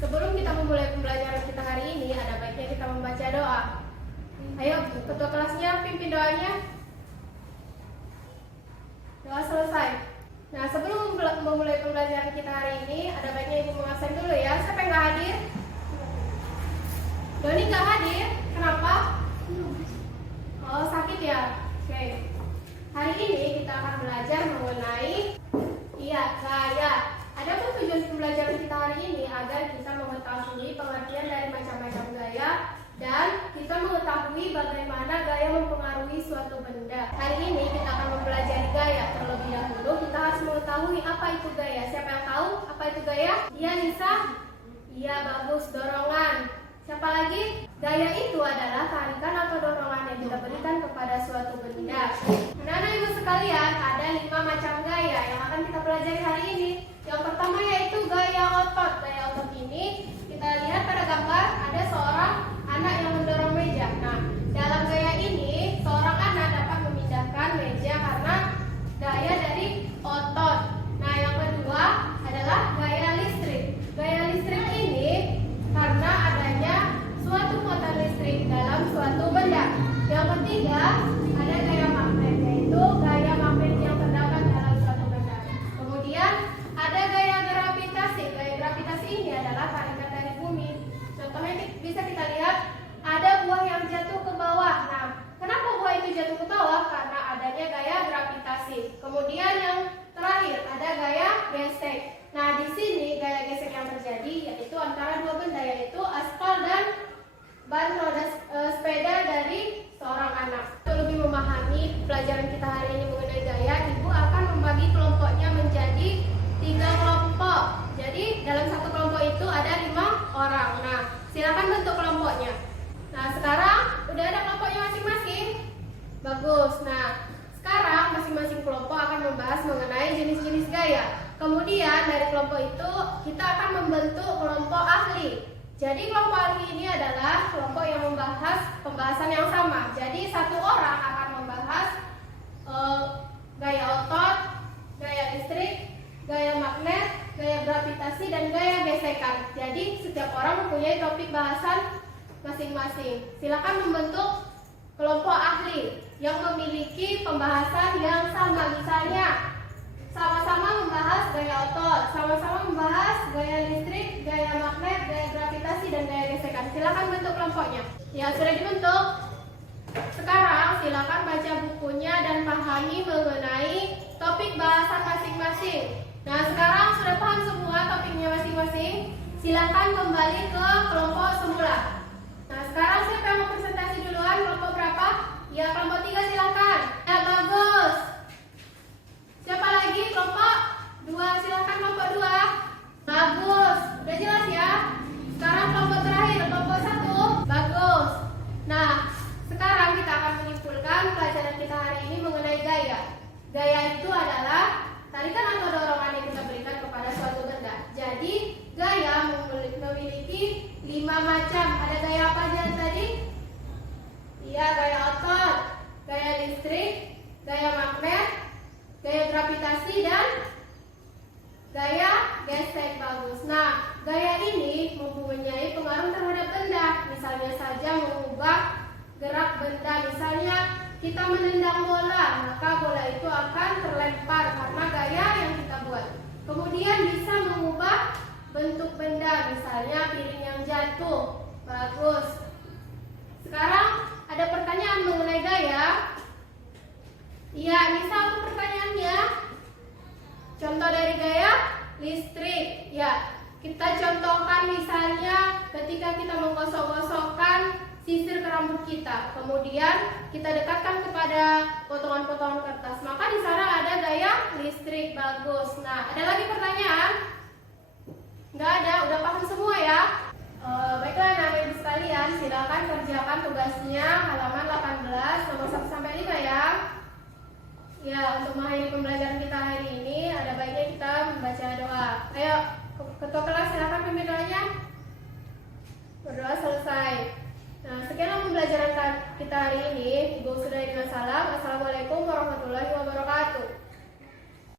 Sebelum kita memulai pembelajaran kita hari ini, ada baiknya kita membaca doa. Ayo, ketua kelasnya pimpin doanya. Doa selesai. Nah, sebelum memulai pembelajaran kita hari ini, ada baiknya Ibu mengabsen dulu ya. Siapa yang nggak hadir? Doni nggak hadir? Kenapa? Oh, sakit ya? Oke. Hari ini kita akan belajar mengenai gaya. Adapun tujuan pembelajaran kita hari ini agar kita mengetahui pengertian dari macam-macam gaya dan kita mengetahui bagaimana gaya mempengaruhi suatu benda. Hari ini kita akan mempelajari gaya. Terlebih dahulu kita harus mengetahui apa itu gaya. Siapa yang tahu apa itu gaya? Iya, Nisa? Iya, bagus. Dorongan. Siapa lagi? Gaya itu adalah tarikan atau dorongan yang kita berikan kepada suatu benda. Anak-anak ibu sekalian, ada 5 macam gaya yang akan kita pelajari hari ini. Yang pertama yaitu gaya otot. Gaya otot ini kita lihat pada gambar ada seorang anak yang mendorong meja. Nah, dalam gaya ini seorang anak dapat memindahkan meja karena gaya dari otot. Nah, yang kedua adalah gaya listrik. Gaya listrik ini karena adanya suatu muatan listrik dalam suatu benda. Yang ketiga ada gaya magnet, yaitu gaya magnet yang terdapat dalam suatu benda. Kemudian ada gaya gravitasi. Gaya gravitasi ini adalah tarikan dari bumi. Contohnya bisa kita lihat ada buah yang jatuh ke bawah. Nah, kenapa buah itu jatuh ke bawah? Karena adanya gaya gravitasi. Kemudian yang terakhir ada gaya gesek. Nah, di sini gaya gesek yang terjadi yaitu antara dua benda, yaitu aspal dan ban roda sepeda dari seorang anak. Untuk lebih memahami pelajaran kita hari ini mengenai gaya, Ibu akan membagi kelompoknya menjadi 3 kelompok. Jadi dalam satu kelompok itu ada 5 orang. Nah, silakan bentuk kelompoknya. Nah, sekarang udah ada kelompoknya masing-masing. Bagus. Nah, sekarang masing-masing kelompok akan membahas mengenai jenis-jenis gaya. Kemudian dari kelompok itu kita akan membentuk kelompok ahli. Jadi kelompok ahli ini adalah kelompok yang membahas pembahasan yang sama. Jadi satu orang akan membahas gaya otot, gaya listrik, gaya magnet, gaya gravitasi, dan gaya gesekan. Jadi setiap orang mempunyai topik bahasan masing-masing. Silakan membentuk kelompok ahli yang memiliki pembahasan yang sama. Misalnya sama-sama membahas gaya otot, sama-sama membahas gaya listrik, gaya magnet, gaya gravitasi, dan gaya gesekan. Silakan bentuk kelompoknya. Ya, sudah dibentuk. Sekarang silakan baca bukunya dan pahami mengenai topik bahasan masing-masing. Nah, sekarang sudah paham semua topiknya masing-masing. Silakan kembali ke kelompok semula. Nah, sekarang siapa yang mau presentasi duluan? Kelompok berapa? Ya, kelompok 3 silakan. Ya, bagus. Siapa lagi? Kelompok 2, silakan kelompok 2. Bagus, udah jelas ya. Sekarang kelompok terakhir, kelompok 1. Bagus. Nah, sekarang kita akan menyimpulkan pelajaran kita hari ini mengenai gaya. Gaya itu adalah tarikan atau dorongan yang kita berikan kepada suatu benda. Jadi, gaya memiliki 5 macam. Ada gaya apa aja tadi? Iya, gaya otot, gaya listrik, gaya magnet, gaya gravitasi, dan gaya gesek. Bagus. Nah, gaya ini mempunyai pengaruh terhadap benda. Misalnya saja mengubah gerak benda. Misalnya kita menendang bola, maka bola itu akan terlempar karena gaya yang kita buat. Kemudian bisa mengubah bentuk benda, misalnya piring yang jatuh. Bagus. Sekarang ada pertanyaan mengenai gaya. Iya, Nisa, apa pertanyaannya? Contoh dari gaya listrik. Ya, kita contohkan misalnya ketika kita menggosok-gosokkan sisir ke rambut kita, kemudian kita dekatkan kepada potongan-potongan kertas, maka di sana ada gaya listrik. Bagus. Nah, ada lagi pertanyaan? Nggak ada, udah paham semua ya? Baiklah, anak ibu sekalian, silakan kerjakan tugasnya halaman 18 nomor 1 sampai 5 ya. Ya, untuk mengakhiri pembelajaran kita hari ini, ada baiknya kita membaca doa. Ayo, ketua kelas silakan pimpin doanya. Berdoa selesai. Nah, sekian pembelajaran kita hari ini. Ibu sudah dengan salam.